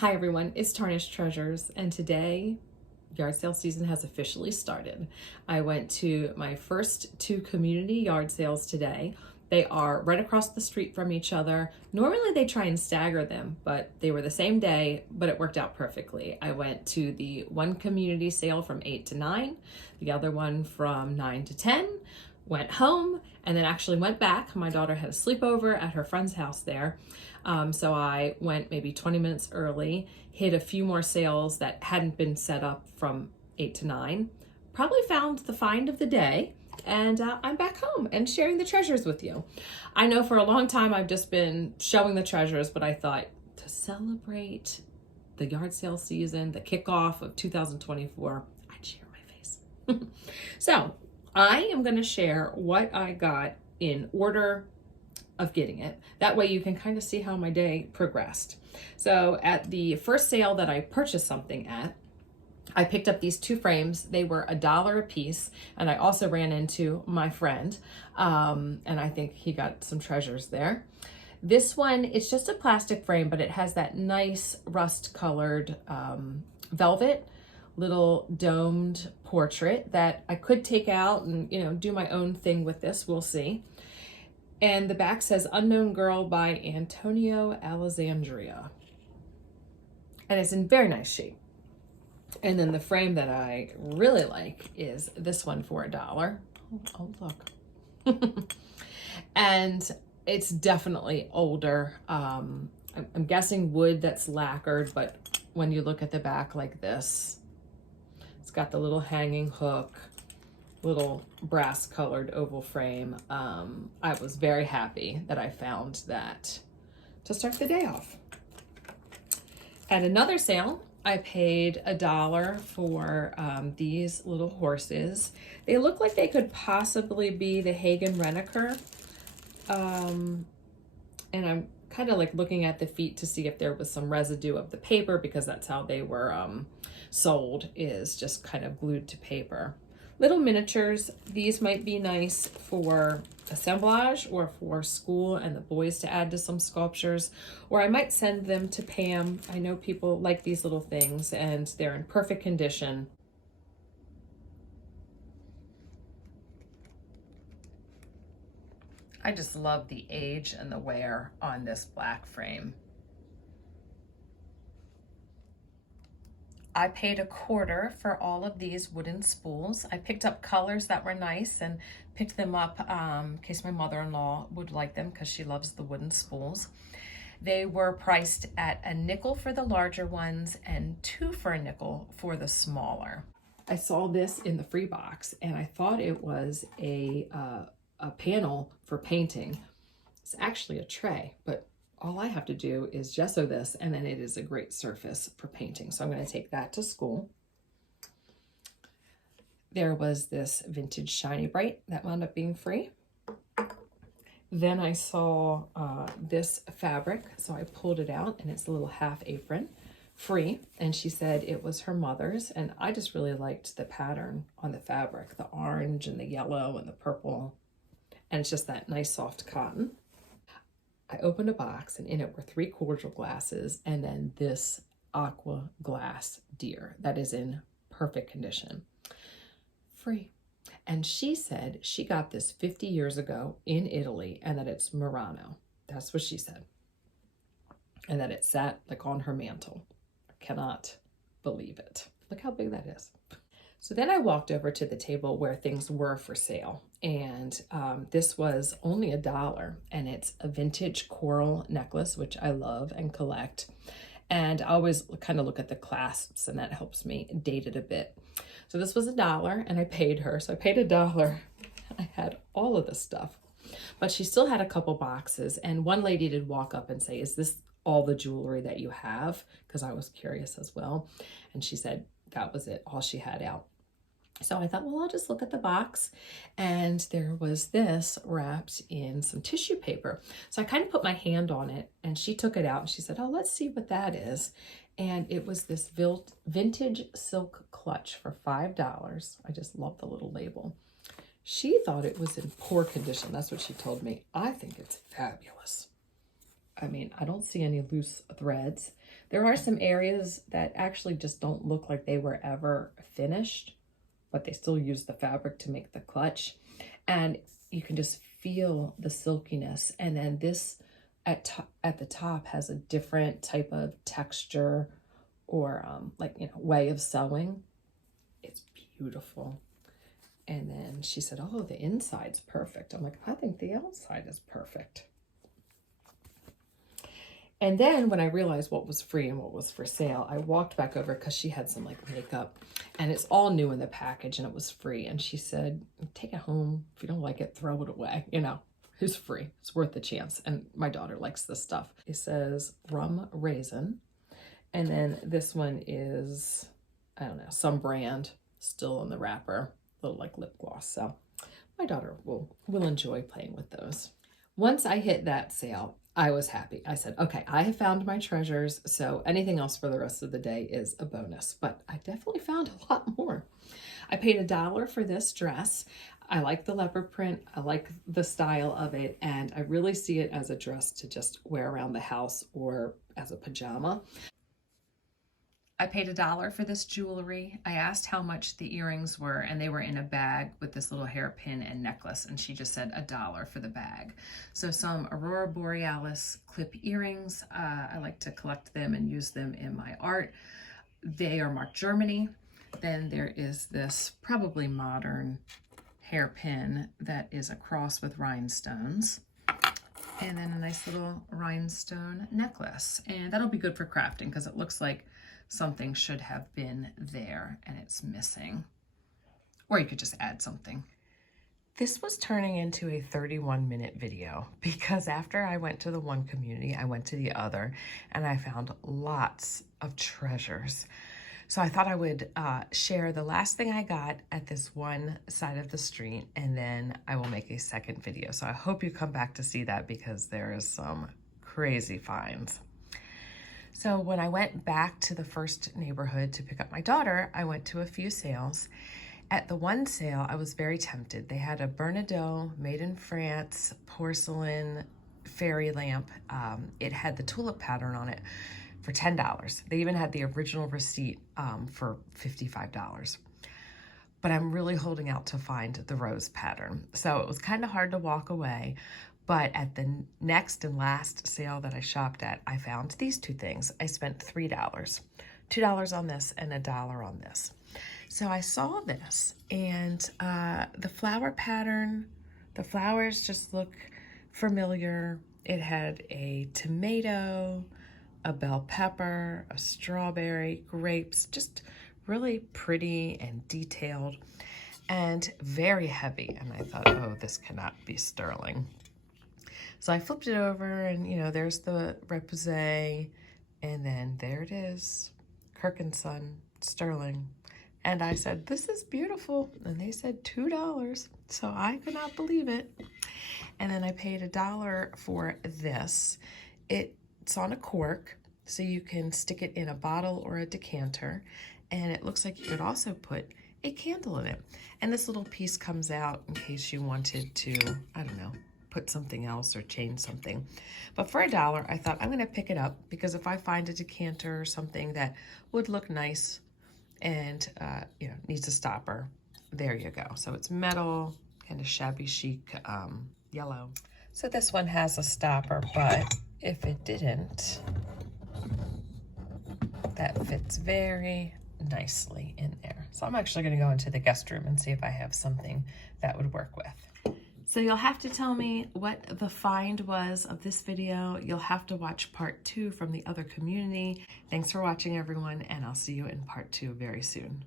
Hi everyone, it's Tarnished Treasures, and today yard sale season has officially started. I went to my first two community yard sales today. They are right across the street from each other. Normally they try and stagger them, but they were the same day, but it worked out perfectly. I went to the one community sale from 8 to 9, the other one from 9 to 10, went home, and then actually went back. My daughter had a sleepover at her friend's house there. So I went maybe 20 minutes early, hit a few more sales that hadn't been set up from 8 to 9, probably found the find of the day, and I'm back home and sharing the treasures with you. I know for a long time I've just been showing the treasures, but I thought to celebrate the yard sale season, the kickoff of 2024, I'd share my face. So I am going to share what I got in order of getting it. That way you can kind of see how my day progressed. So at the first sale that I purchased something at, I picked up these two frames. They were $1 a piece, and I also ran into my friend, and I think he got some treasures there. This one, it's just a plastic frame, but it has that nice rust-colored velvet little domed portrait that I could take out and do my own thing with this. We'll see. And the back says Unknown Girl by Antonio Alessandria. And it's in very nice shape. And then the frame that I really like is this one for $1. Oh, look. And it's definitely older. I'm guessing wood that's lacquered, but when you look at the back like this, it's got the little hanging hook, little brass colored oval frame. I was very happy that I found that to start the day off. At another sale, I paid $1 for these little horses. They look like they could possibly be the Hagen renaker. And I'm kind of like looking at the feet to see if there was some residue of the paper, because that's how they were sold, is just kind of glued to paper. Little miniatures. These might be nice for assemblage or for school and the boys to add to some sculptures, or I might send them to Pam. I know people like these little things and they're in perfect condition. I just love the age and the wear on this black frame. I paid $1 for all of these wooden spools. I picked up colors that were nice and picked them up in case my mother-in-law would like them, because she loves the wooden spools. They were priced at $0.05 for the larger ones and $2 for $0.05 for the smaller. I saw this in the free box and I thought it was a panel for painting. It's actually a tray, but all I have to do is gesso this, and then it is a great surface for painting. So I'm going to take that to school. There was this vintage Shiny Bright that wound up being free. Then I saw this fabric, so I pulled it out, and it's a little half apron, free. And she said it was her mother's, and I just really liked the pattern on the fabric, the orange and the yellow and the purple, and it's just that nice soft cotton. I opened a box, and in it were 3 cordial glasses and then this aqua glass deer that is in perfect condition. Free. And she said she got this 50 years ago in Italy and that it's Murano. That's what she said. And that it sat like on her mantle. I cannot believe it. Look how big that is. So then I walked over to the table where things were for sale, and this was only $1, and it's a vintage coral necklace, which I love and collect, and I always kind of look at the clasps, and that helps me date it a bit. So this was $1, and I paid her, so I paid $1. I had all of this stuff, but she still had a couple boxes, and one lady did walk up and say, "Is this all the jewelry that you have?" Because I was curious as well, and she said that was it, all she had out. So I thought, well, I'll just look at the box, and there was this wrapped in some tissue paper. So I kind of put my hand on it, and she took it out and she said, "Oh, let's see what that is." And it was this vintage silk clutch for $5. I just love the little label. She thought it was in poor condition. That's what she told me. I think it's fabulous. I mean, I don't see any loose threads. There are some areas that actually just don't look like they were ever finished, but they still use the fabric to make the clutch. And you can just feel the silkiness. And then this at the top has a different type of texture or way of sewing. It's beautiful. And then she said, oh, the inside's perfect. I'm like, I think the outside is perfect. And then when I realized what was free and what was for sale, I walked back over because she had some like makeup and it's all new in the package and it was free. And she said, take it home. If you don't like it, throw it away. You know, it's free. It's worth the chance. And my daughter likes this stuff. It says rum raisin. And then this one is, I don't know, some brand still in the wrapper, little like lip gloss. So my daughter will enjoy playing with those. Once I hit that sale, I was happy. I said, okay, I have found my treasures, so anything else for the rest of the day is a bonus. But I definitely found a lot more. I paid $1 for this dress. I like the leopard print. I like the style of it, and I really see it as a dress to just wear around the house or as a pajama. I paid $1 for this jewelry. I asked how much the earrings were, and they were in a bag with this little hairpin and necklace, and she just said $1 for the bag. So some Aurora Borealis clip earrings. I like to collect them and use them in my art. They are marked Germany. Then there is this probably modern hairpin that is a cross with rhinestones. And then a nice little rhinestone necklace. And that'll be good for crafting because it looks like something should have been there and it's missing. Or you could just add something. This was turning into a 31-minute video because after I went to the one community, I went to the other and I found lots of treasures. So I thought I would share the last thing I got at this one side of the street, and then I will make a second video. So I hope you come back to see that because there is some crazy finds. So when I went back to the first neighborhood to pick up my daughter, I went to a few sales. At the one sale, I was very tempted. They had a Bernardaud made in France porcelain fairy lamp. It had the tulip pattern on it for $10. They even had the original receipt for $55. But I'm really holding out to find the rose pattern. So it was kind of hard to walk away. But at the next and last sale that I shopped at, I found these two things. I spent $3. $2 on this and $1 on this. So I saw this and the flower pattern, the flowers just look familiar. It had a tomato, a bell pepper, a strawberry, grapes, just really pretty and detailed and very heavy. And I thought, oh, this cannot be sterling. So I flipped it over and, you know, there's the repoussé and then there it is, Kirk & Son, sterling. And I said, this is beautiful. And they said $2. So I could not believe it. And then I paid $1 for this. It's on a cork, so you can stick it in a bottle or a decanter. And it looks like you could also put a candle in it. And this little piece comes out in case you wanted to, I don't know, put something else or change something. But for $1, I thought I'm gonna pick it up because if I find a decanter or something that would look nice and you know, needs a stopper, there you go. So it's metal, kind of shabby chic yellow. So this one has a stopper, but if it didn't, that fits very nicely in there. So I'm actually gonna go into the guest room and see if I have something that would work with. So you'll have to tell me what the find was of this video. You'll have to watch part 2 from the other community. Thanks for watching, everyone, and I'll see you in part 2 very soon.